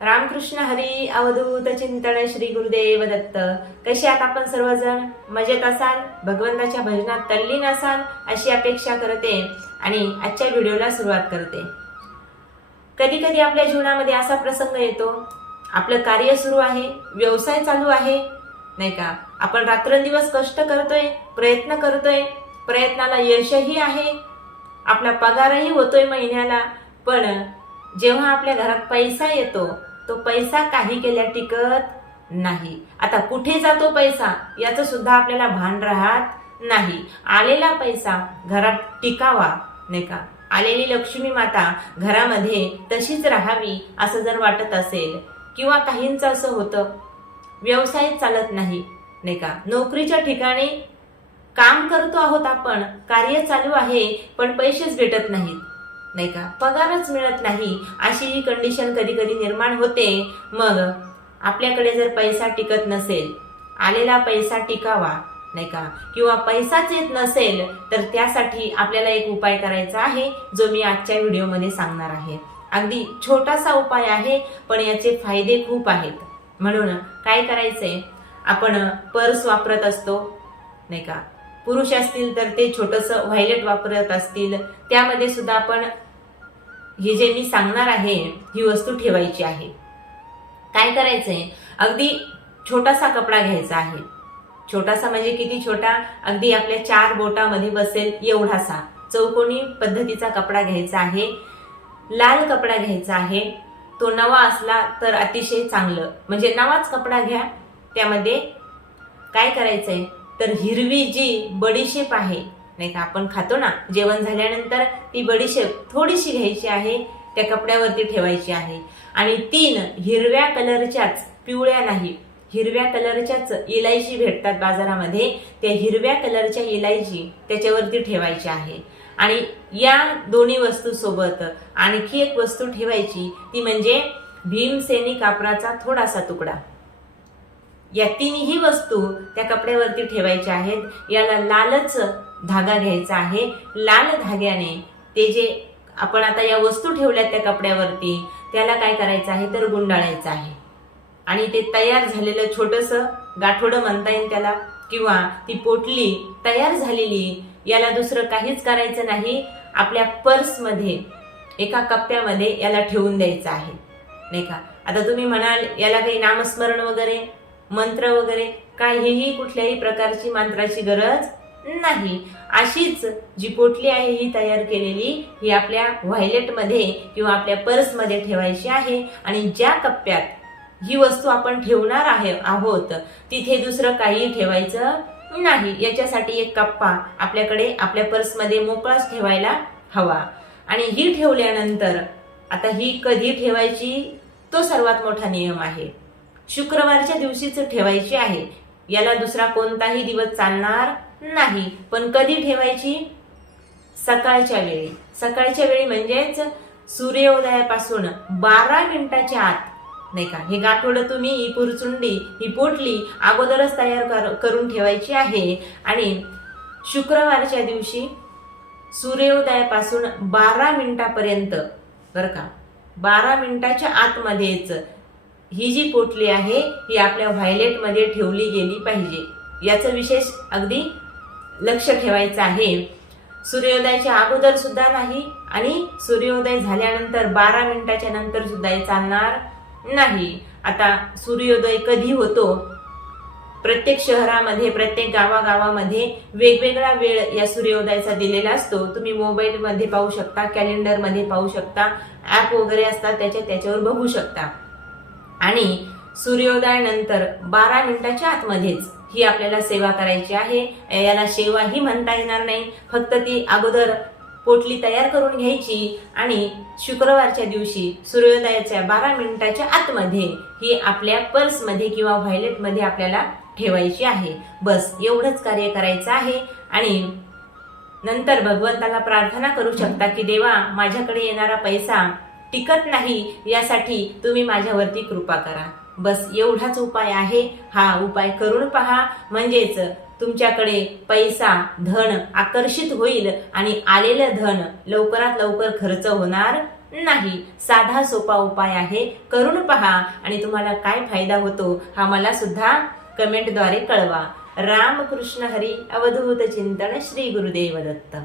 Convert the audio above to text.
रामकृष्ण हरी अवधूत चिंतन श्री गुरुदेव दत्त. कसे आहात आपण सर्वजण? मजेत असाल? भगवंताच्या भजनात तल्लीन असाल अशी अपेक्षा करते आणि आजच्या व्हिडिओला सुरुवात करते. कधी कधी आपल्या जीवनामध्ये असा प्रसंग येतो आपलं कार्य सुरू आहे व्यवसाय चालू आहे नाही का? आपण रात्रंदिवस कष्ट करतोय प्रयत्न करतोय प्रयत्नाला यशही आहे आपला पगारही होतोय महिन्याला पण जेव्हा आपल्या घरात पैसा येतो तो पैसा काही केल्या टिकत नाही. आता कुठे जातो पैसा? याचं सुद्धा आपल्याला भान राहत नाही. आलेला पैसा घरात टिकावा नाही का? आलेली लक्ष्मी माता घरामध्ये तशीच राहावी असं जर वाटत असेल किंवा काहींचं असं होतं व्यवसाय चालत नाही नाही का? नोकरीच्या ठिकाणी काम करतो आहोत आपण कार्य चालू आहे पण पैसेच भेटत नाहीत. नाही का? पगारच मिळत नाही. अशी ही कंडिशन कधी कधी निर्माण होते. मग आपल्याकडे जर पैसा टिकत नसेल आलेला पैसा टिकावा नाही का? किंवा पैसाच येत नसेल तर त्यासाठी आपल्याला एक उपाय करायचा आहे जो मी आजच्या व्हिडिओमध्ये सांगणार आहे. अगदी छोटासा उपाय आहे पण याचे फायदे खूप आहेत. म्हणून काय करायचंय? आपण पर्स वापरत असतो नाही का? पुरुष असतील तर ते छोटस व्हायलेट वापरत असतील. त्यामध्ये सुद्धा आपण हे जे मी सांगणार आहे ही वस्तू ठेवायची आहे. काय करायचंय? अगदी छोटासा कपडा घ्यायचा आहे. छोटासा म्हणजे किती छोटा? अगदी आपल्या चार बोटामध्ये बसेल एवढासा. चौकोनी पद्धतीचा कपडा घ्यायचा आहे. लाल कपडा घ्यायचा आहे. तो नवा असला तर अतिशय चांगलं. म्हणजे नवाच कपडा घ्या. त्यामध्ये काय करायचंय? तर हिरवी जी बडीशेप आहे नाही का? आपण खातो ना जेवण झाल्यानंतर ती बडीशेप थोडीशी घ्यायची आहे त्या कपड्यावरती ठेवायची आहे. आणि तीन हिरव्या कलरच्याच पिवळ्या नाही हिरव्या कलरच्याच इलायची भेटतात बाजारामध्ये त्या हिरव्या कलरच्या इलायची त्याच्यावरती ठेवायची आहे. आणि या दोन्ही वस्तू सोबत आणखी एक वस्तू ठेवायची ती म्हणजे भीमसेनी कापराचा थोडासा तुकडा. या तिन्ही वस्तू त्या कपड्यावरती ठेवायच्या आहेत. याला लालच धागा घ्यायचा आहे. लाल धाग्याने ते जे आपण आता या वस्तू ठेवल्यात त्या कपड्यावरती त्याला काय करायचं आहे तर गुंडाळायचं आहे. आणि ते तयार झालेलं छोटस गाठोडं म्हणता येईल त्याला किंवा ती पोटली तयार झालेली याला दुसरं काहीच करायचं नाही. आपल्या पर्समध्ये एका कप्प्यामध्ये याला ठेवून द्यायचं आहे. नाही का? आता तुम्ही म्हणाल याला काही नामस्मरण वगैरे मंत्र वगैरे काहीही कुठल्याही प्रकारची मंत्राची गरज नाही. अशीच जी पोटली आहे ही तयार केलेली ही आपल्या व्हायलेटमध्ये किंवा आपल्या पर्समध्ये ठेवायची आहे आणि ज्या कप्प्यात ही वस्तू आपण ठेवणार आहे आहोत तिथे दुसरं काही ठेवायचं नाही. याच्यासाठी एक कप्पा आपल्याकडे आपल्या पर्समध्ये मोकळाच ठेवायला हवा. आणि ही ठेवल्यानंतर आता ही कधी ठेवायची? तो सर्वात मोठा नियम आहे. शुक्रवारच्या दिवशीच ठेवायची आहे. याला दुसरा कोणताही दिवस चालणार नाही पण कधी ठेवायची? सकाळच्या वेळी. सकाळच्या वेळी म्हणजेच सूर्योदयापासून बारा मिनिटाच्या आत. नाही का? हे गाठोडं तुम्ही ही पुरचुंडी ही पोटली अगोदरच तयार कर- करून ठेवायची आहे. आणि शुक्रवारच्या दिवशी सूर्योदयापासून बारा मिनिटापर्यंत बरं का? बारा मिनिटाच्या आतमध्येच ही जी पोटली आहे ही आपल्या व्हायलेटमध्ये ठेवली गेली पाहिजे. याचं विशेष अगदी लक्ष ठेवायचं आहे. सूर्योदयाच्या अगोदर सुद्धा नाही आणि सूर्योदय झाल्यानंतर बारा मिनिटाच्या नंतर सुद्धा हे चालणार नाही. आता सूर्योदय कधी होतो? प्रत्येक शहरामध्ये प्रत्येक गावागावामध्ये वेगवेगळा वेळ या सूर्योदयाचा दिलेला असतो. तुम्ही मोबाईलमध्ये पाहू शकता कॅलेंडरमध्ये पाहू शकता ऍप वगैरे असतात त्याच्या त्याच्यावर बघू शकता. आणि सूर्योदयानंतर बारा मिनिटाच्या आतमध्येच ही आपल्याला सेवा करायची आहे. याला सेवा ही म्हणता येणार नाही. फक्त ती अगोदर पोटली तयार करून घ्यायची आणि शुक्रवारच्या दिवशी सूर्योदयाच्या बारा मिनिटाच्या आतमध्ये ही आपल्या पर्समध्ये किंवा व्हायलेटमध्ये आपल्याला ठेवायची आहे. बस एवढंच कार्य करायचं आहे आणि नंतर भगवंताला प्रार्थना करू शकता की देवा माझ्याकडे येणारा पैसा टिकत नाही. यासाठी तुम्ही माझ्यावरती कृपा करा. बस एवढाच उपाय आहे. हा उपाय करून पहा. म्हणजेच तुमच्याकडे पैसा धन आकर्षित होईल आणि आलेलं धन लवकरात लवकर खर्च होणार नाही. साधा सोपा उपाय आहे. करून पहा. आणि तुम्हाला काय फायदा होतो हा मला सुद्धा कमेंटद्वारे कळवा. रामकृष्ण हरी अवधूत चिंतन श्री गुरुदेव दत्त.